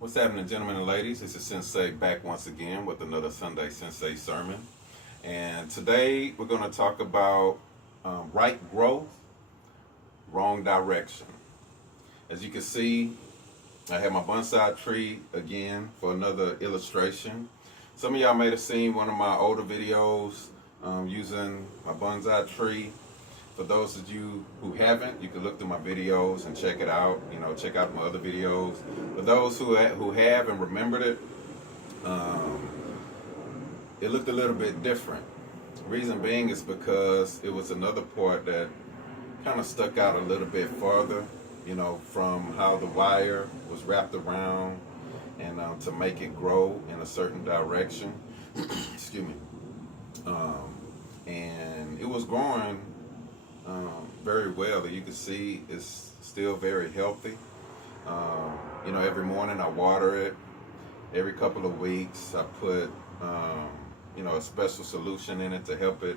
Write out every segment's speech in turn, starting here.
What's happening, gentlemen and ladies? This is Sensei back once again with another Sunday Sensei sermon. And today we're going to talk about right growth, wrong direction. As you can see, I have my bonsai tree again for another illustration. Some of y'all may have seen one of my older videos using my bonsai tree. For those of you who haven't, you can look through my videos and check it out. Check out my other videos. For those who have and remembered it, it looked a little bit different. Reason being is because it was another part that kind of stuck out a little bit farther, from how the wire was wrapped around and to make it grow in a certain direction. Excuse me. And it was growing very well. You can see it's still very healthy. Every morning I water it. Every couple of weeks I put, a special solution in it to help it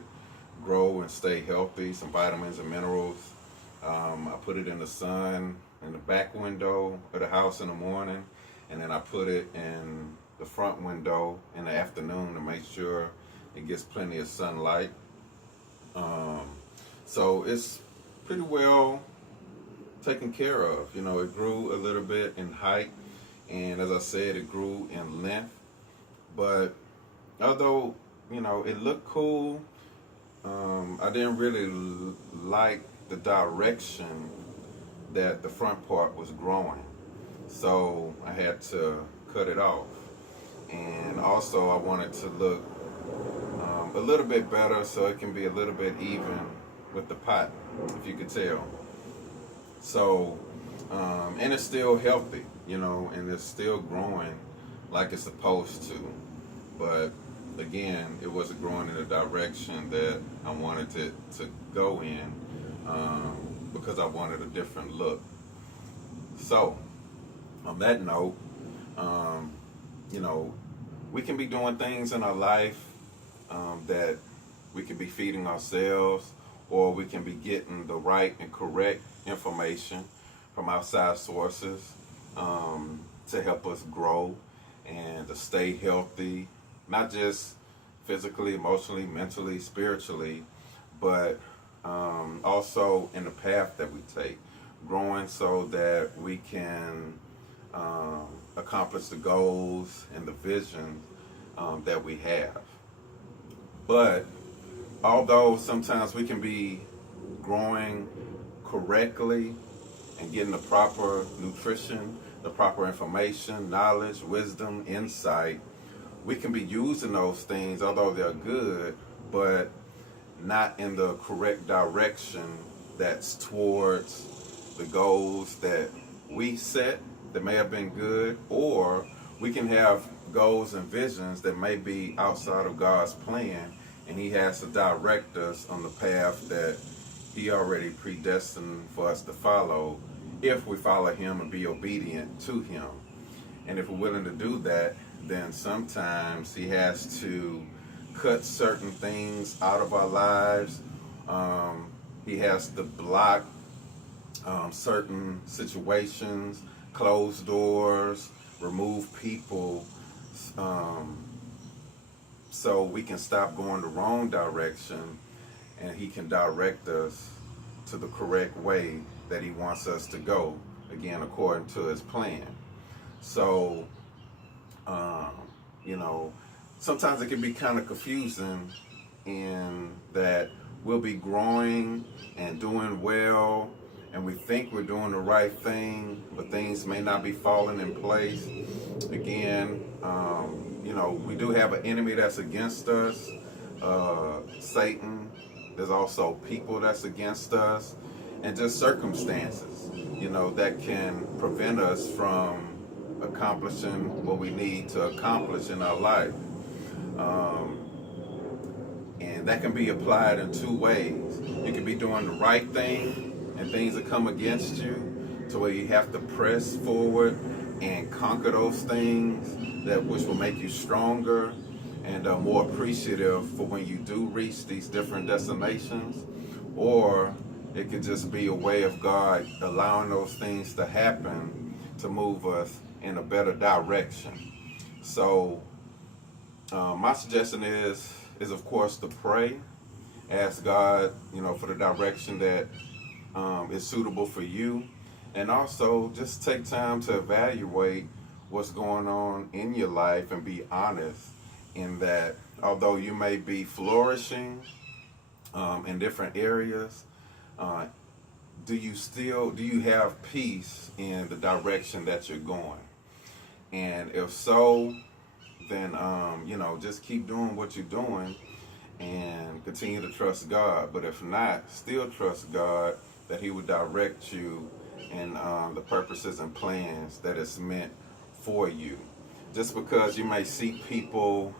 grow and stay healthy, some vitamins and minerals. I put it in the sun in the back window of the house in the morning, and then I put it in the front window in the afternoon to make sure it gets plenty of sunlight. So it's pretty well taken care of. It grew a little bit in height, and as I said, it grew in length. But although, it looked cool, I didn't really like the direction that the front part was growing. So I had to cut it off. And also I wanted to look a little bit better so it can be a little bit even with the pot, if you could tell. So, and it's still healthy, and it's still growing like it's supposed to. But again, it wasn't growing in the direction that I wanted it to go in, because I wanted a different look. So, on that note, we can be doing things in our life that we can be feeding ourselves, or we can be getting the right and correct information from outside sources to help us grow and to stay healthy, not just physically, emotionally, mentally, spiritually, but also in the path that we take, growing so that we can accomplish the goals and the vision that we have. But although sometimes we can be growing correctly and getting the proper nutrition, the proper information, knowledge, wisdom, insight, we can be using those things, although they're good, but not in the correct direction that's towards the goals that we set that may have been good, or we can have goals and visions that may be outside of God's plan, and He has to direct us on the path that He already predestined for us to follow, if we follow Him and be obedient to Him. And if we're willing to do that, then sometimes He has to cut certain things out of our lives. He has to block certain situations, close doors, remove people, so we can stop going the wrong direction, and He can direct us to the correct way that He wants us to go, again, according to His plan. So, sometimes it can be kind of confusing in that we'll be growing and doing well, and we think we're doing the right thing, but things may not be falling in place. Again, we do have an enemy that's against us, Satan. There's also people that's against us, and just circumstances, that can prevent us from accomplishing what we need to accomplish in our life. And that can be applied in two ways. You can be doing the right thing, and things will come against you to where you have to press forward and conquer those things, that which will make you stronger and more appreciative for when you do reach these different destinations. Or it could just be a way of God allowing those things to happen to move us in a better direction. So my suggestion is of course to pray, ask God, for the direction that is suitable for you, and also just take time to evaluate what's going on in your life and be honest in that although you may be flourishing in different areas, uh, do you have peace in the direction that you're going? And if so, then just keep doing what you're doing and continue to trust God. But if not, still trust God that He would direct you in the purposes and plans that is meant for you. Just because you may see people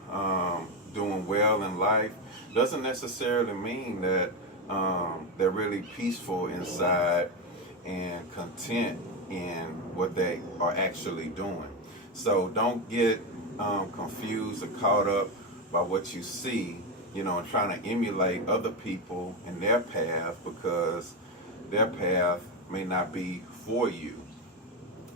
doing well in life doesn't necessarily mean that they're really peaceful inside and content in what they are actually doing. So don't get confused or caught up by what you see, and trying to emulate other people in their path because their path may not be for you.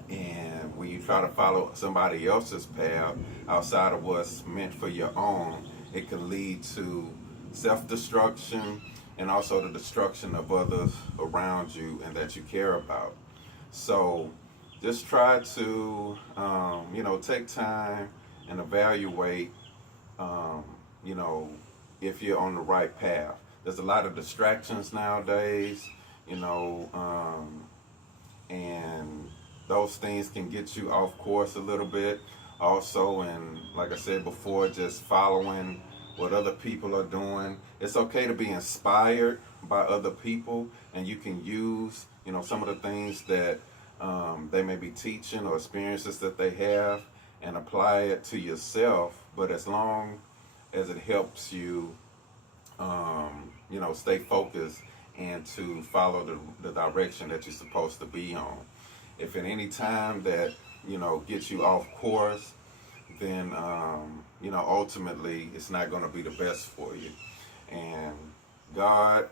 And when you try to follow somebody else's path outside of what's meant for your own, it can lead to self-destruction and also the destruction of others around you and that you care about. So just try to, take time and evaluate, um, you know, if you're on the right path. There's a lot of distractions nowadays, and those things can get you off course a little bit. Also, and like I said before, just following what other people are doing. It's okay to be inspired by other people, and you can use, some of the things that they may be teaching or experiences that they have and apply it to yourself. But as long as it helps you, stay focused and to follow the direction that you're supposed to be on. If at any time that, gets you off course, then, ultimately it's not going to be the best for you. And God,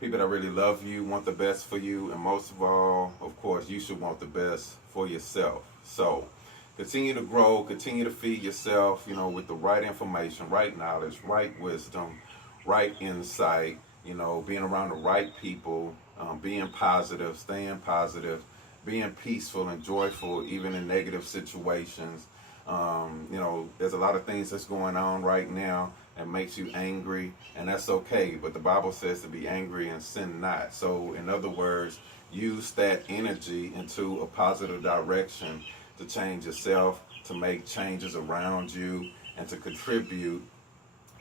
people that really love you want the best for you, and most of all, of course, you should want the best for yourself. So continue to grow, continue to feed yourself, with the right information, right knowledge, right wisdom, right insight, being around the right people, being positive, staying positive, being peaceful and joyful even in negative situations. There's a lot of things that's going on right now and makes you angry, and that's okay. But the Bible says to be angry and sin not. So in other words, use that energy into a positive direction to change yourself, to make changes around you, and to contribute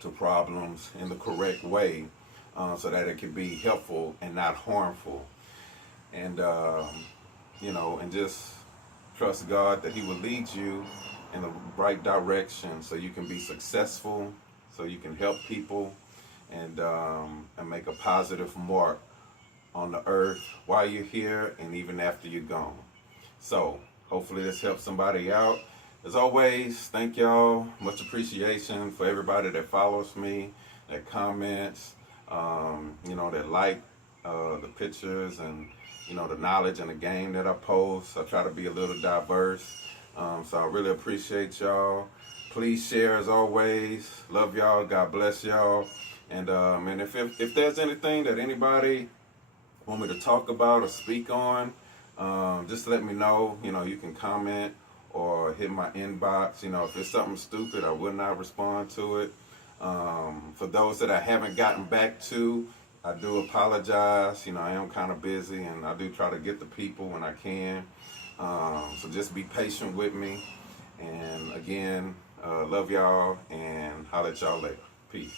to problems in the correct way, so that it can be helpful and not harmful. And, and just trust God that He will lead you in the right direction so you can be successful, so you can help people, and make a positive mark on the earth while you're here and even after you're gone. So hopefully this helps somebody out. As always, thank y'all. Much appreciation for everybody that follows me, that comments, that like the pictures and, the knowledge and the game that I post. I try to be a little diverse. So I really appreciate y'all. Please share as always. Love y'all. God bless y'all. And if there's anything that anybody want me to talk about or speak on, just let me know. You can comment or hit my inbox. If it's something stupid, I will not respond to it. For those that I haven't gotten back to, I do apologize. I am kind of busy, and I do try to get to people when I can. So just be patient with me. And again, love y'all, and holler at y'all later. Peace.